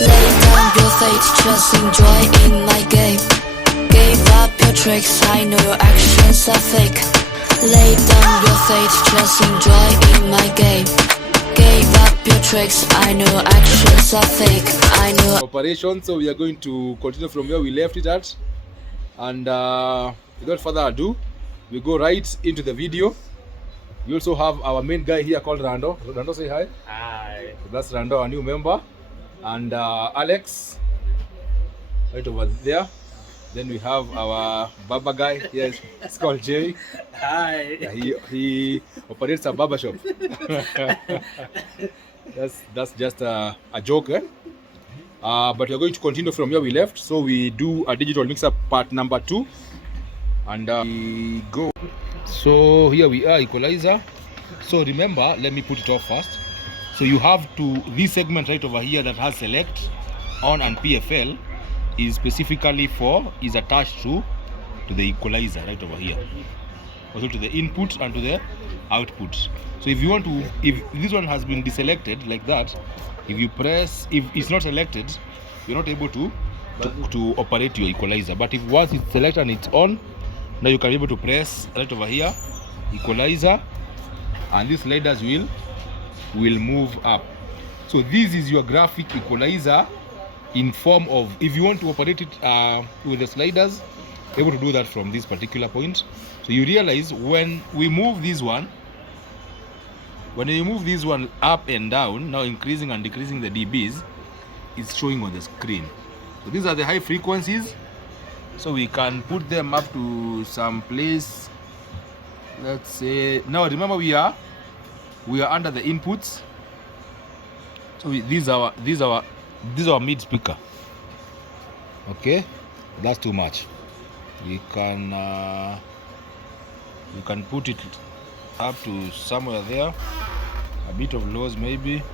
Lay down your fate, just enjoy in my game. Give up your tricks, I know your actions are fake. Lay down your fate, just enjoy in my game. Give up your tricks, I know your actions are fake. I know operation. So we are going to continue from where we left it at, and without further ado, we go right into the video. We also have our main guy here called Rando. Rando, say hi. Hi. So that's Rando, our new member, and Alex right over there. Then we have our barber guy here. It's called Jay. Hi. Yeah, he operates a barber shop. that's just a joke, eh? But we're going to continue from where we left. So we do a digital mix-up part number 2, and we go. So here we are, equalizer. So remember, let me put it off first. So you have to, this segment right over here that has select, on, and PFL is specifically is attached to the equalizer right over here, also to the input and to the output. So if you want to, if this one has been deselected like that, if you press, if it's not selected, you're not able to operate your equalizer. But if once it's selected and it's on, now you can be able to press right over here, equalizer, and these sliders will move up. So this is your graphic equalizer in form of, if you want to operate it with the sliders, able to do that from this particular point. So you realize when we move this one, up and down, now increasing and decreasing the dBs, it's showing on the screen. So these are the high frequencies. So we can put them up to some place. Let's say, now remember we are under the inputs. So these are our mid speaker. Okay, that's too much. You can put it up to somewhere there, a bit of lows maybe.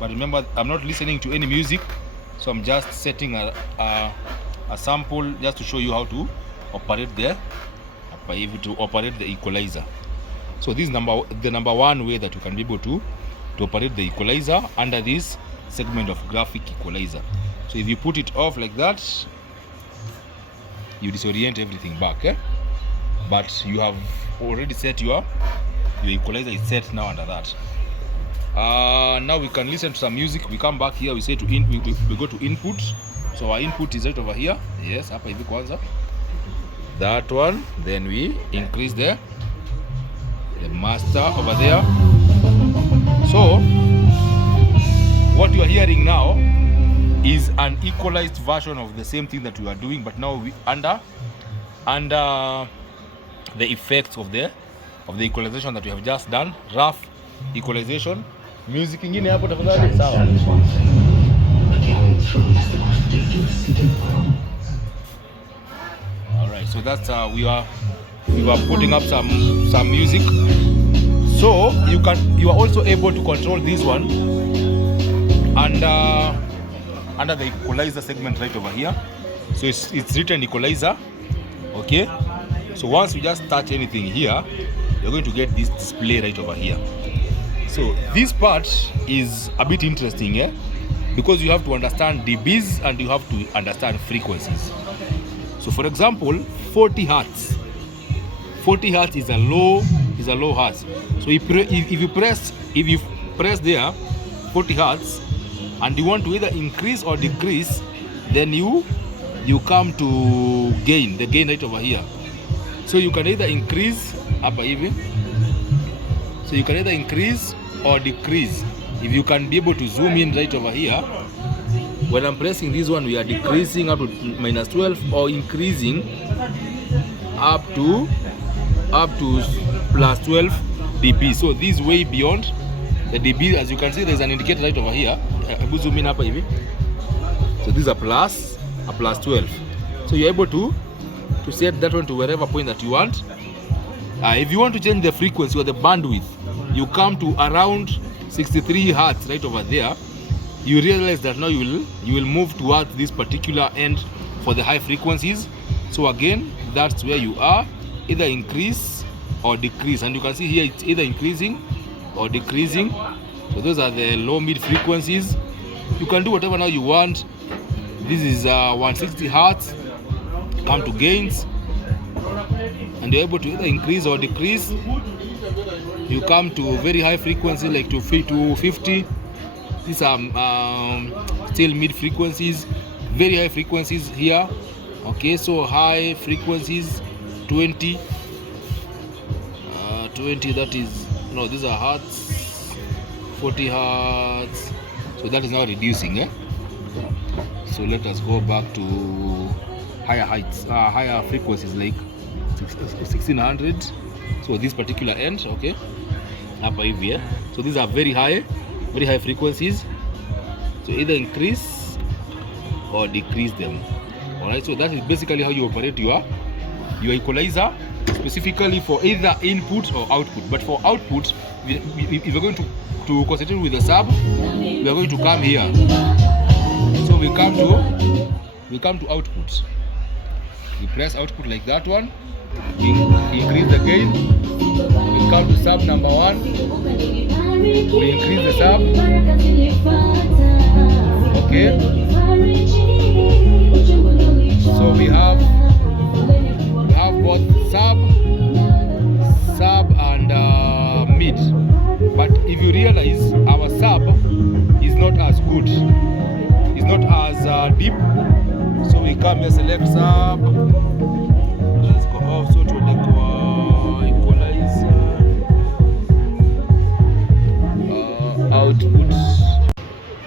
But remember, I'm not listening to any music, so I'm just setting a sample just to show you how to operate the equalizer. So this is the number one way that you can be able to operate the equalizer under this segment of graphic equalizer. So if you put it off like that, you disorient everything back, eh? But you have already set your equalizer is set now under that. Now we can listen to some music. We come back here, we say we go to input. So our input is right over here. Yes, hapa hivi kwanza. That one, then we increase the master over there. So what you are hearing now is an equalized version of the same thing that we are doing, but now we under the effects of the equalization that we have just done. Rough equalization. Music ingine hapo tafadhali. Sawa. All right, so that's we are putting up some music. So you are also able to control this one under the equalizer segment right over here. So it's written equalizer. Okay, so once you just touch anything here, you're going to get this display right over here. So this part is a bit interesting, eh? Because you have to understand dBs and you have to understand frequencies. So for example, 40 hertz is a low hertz. So if you press there 40 hertz and you want to either increase or decrease, then you come to the gain right over here. So you can either increase hapa hivi. So you can either increase or decrease. If you can be able to zoom in right over here, when I'm pressing this one, we are decreasing up to -12 or increasing up to +12 dB. So this is way beyond the dB. As you can see, there's an indicator right over here. Zoom in hapa hivi. So this is a +12. So you're able to set that one to wherever point that you want. If you want to change the frequency or the bandwidth, you come to around 63 hertz right over there. You realize that now you will move towards this particular end for the high frequencies. So again, that's where you are, either increase or decrease, and you can see here it's either increasing or decreasing. So those are the low mid frequencies. You can do whatever now you want. This is 160 hertz. Come to gains, and you're able to either increase or decrease. You come to very high frequency like to 50. These are still mid frequencies. Very high frequencies here. Okay, so high frequencies 20. 20, that is, no, these are hertz. 40 hertz. So that is now reducing. So let us go back to higher heights, higher frequencies like 1600. So this particular end, okay, up here. So these are very high frequencies. So either increase or decrease them. All right. So that is basically how you operate your equalizer, specifically for either input or output. But for output, if you're going to concentrate with the sub, we are going to come here. So we come to output. We press output like that one. We increase the gain. We come to sub number 1. We increase the sub. Okay. So we have both sub and mid. But if you realize, our sub is not as good. It's not as deep. So we come here, select sub. Let's go also to the equalizer, output.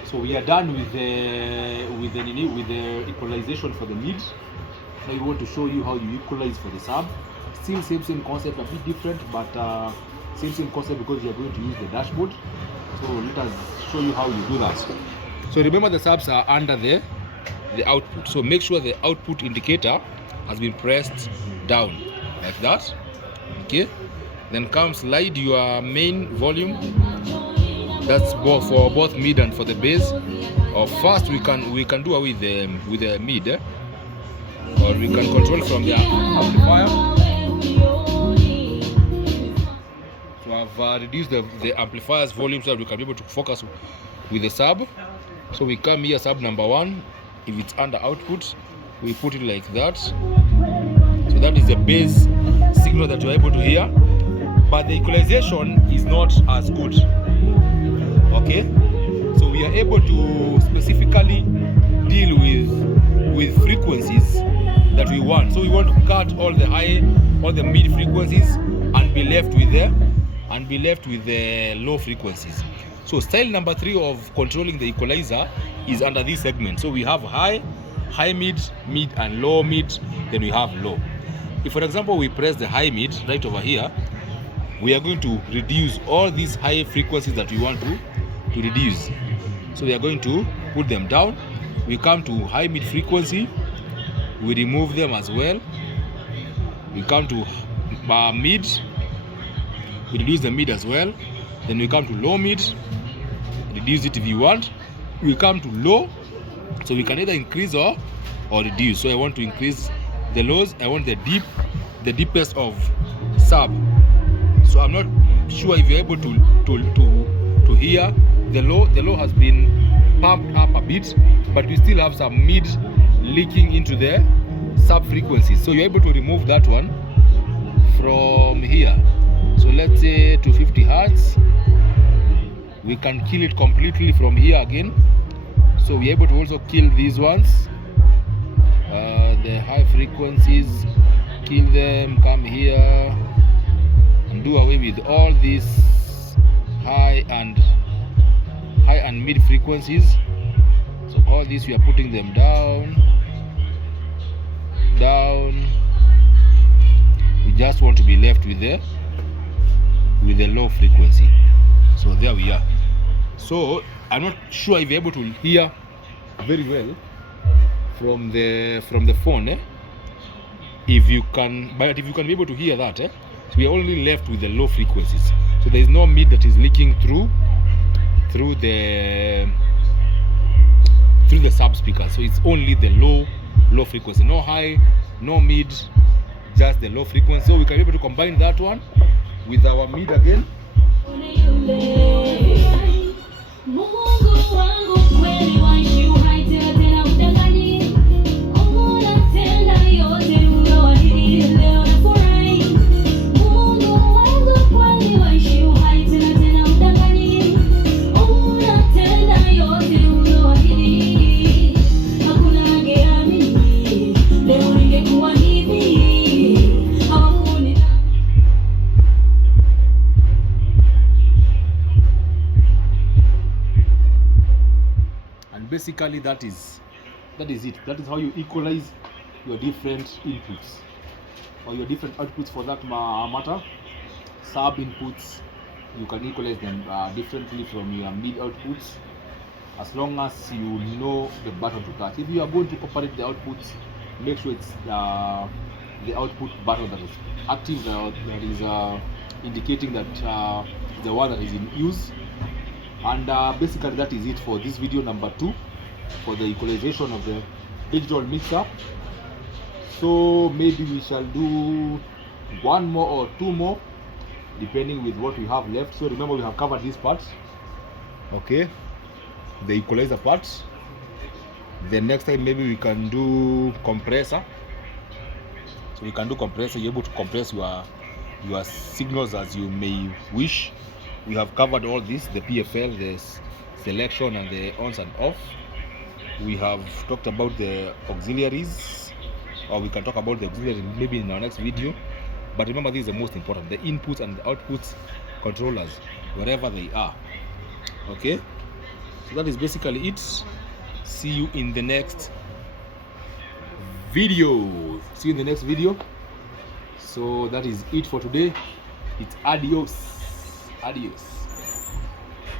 So we are done with the equalization for the mid. Now we want to show you how you equalize for the sub. Still same concept, a bit different, but same concept because you are going to use the dashboard. So let us show you how you do that. So remember, the subs are under the output. So make sure the output indicator has been pressed down like that. Okay. Then come slide your main volume. That's both for both mid and for the bass. Or first we can do away with the mid, or we can control from the amplifier. So I've reduced the amplifier's volume so that we can be able to focus with the sub. So we come here, sub number 1. If it's under output, we put it like that. So that is the bass signal that you're able to hear. But the equalization is not as good. Okay? So we are able to specifically deal with frequencies that we want. So we want to cut all the mid frequencies and be left with the low frequencies. So style number 3 of controlling the equalizer is under this segment. So we have high mid, and low mid, then we have low. If for example we press the high mid right over here, we are going to reduce all these high frequencies that we want to reduce. So we are going to put them down. We come to high mid frequency, we remove them as well. We come to mid, we reduce the mid as well. Then we come to low mid, reduce it if you want. We come to low, so we can either increase or reduce. So I want to increase the lows. I want the deepest of sub. So I'm not sure if you're able to hear the low. The low has been pumped up a bit, but we still have some mid leaking into the sub frequencies. So you're able to remove that one from here. So let's say to 50 hertz. We can kill it completely from here again. So we're able to also kill these ones, the high frequencies, kill them, come here and do away with all these high and mid frequencies. So all these we are putting them down. We just want to be left with the low frequency. So there we are. So I'm not sure if you're able to hear very well from the phone. If you can be able to hear that, so we are only left with the low frequencies. So there is no mid that is leaking through the sub speaker. So it's only the low frequency, no high, no mid, just the low frequency. So we can be able to combine that one with our mid again. Basically that is it. That is how you equalize your different inputs or your different outputs for that matter. Sub inputs, you can equalize them differently from your mid outputs, as long as you know the button to touch. If you are going to operate the outputs, make sure it's the output button that is active, that is indicating that the one that is in use. And basically that is it for this video number 2 for the equalization of the digital mixer. So maybe we shall do 1 more or 2 more depending with what we have left. So remember, we have covered these parts, okay, the equalizer parts. The next time maybe we can do compressor. So we can do compressor. You're able to compress your signals as you may wish. We have covered all this, the PFL, the selection and the ons and off. We have talked about the auxiliaries, or we can talk about the auxiliaries maybe in our next video. But remember, this is the most important, the inputs and the outputs controllers, wherever they are. Okay, so that is basically it. See you in the next video. So that is it for today. It's adios.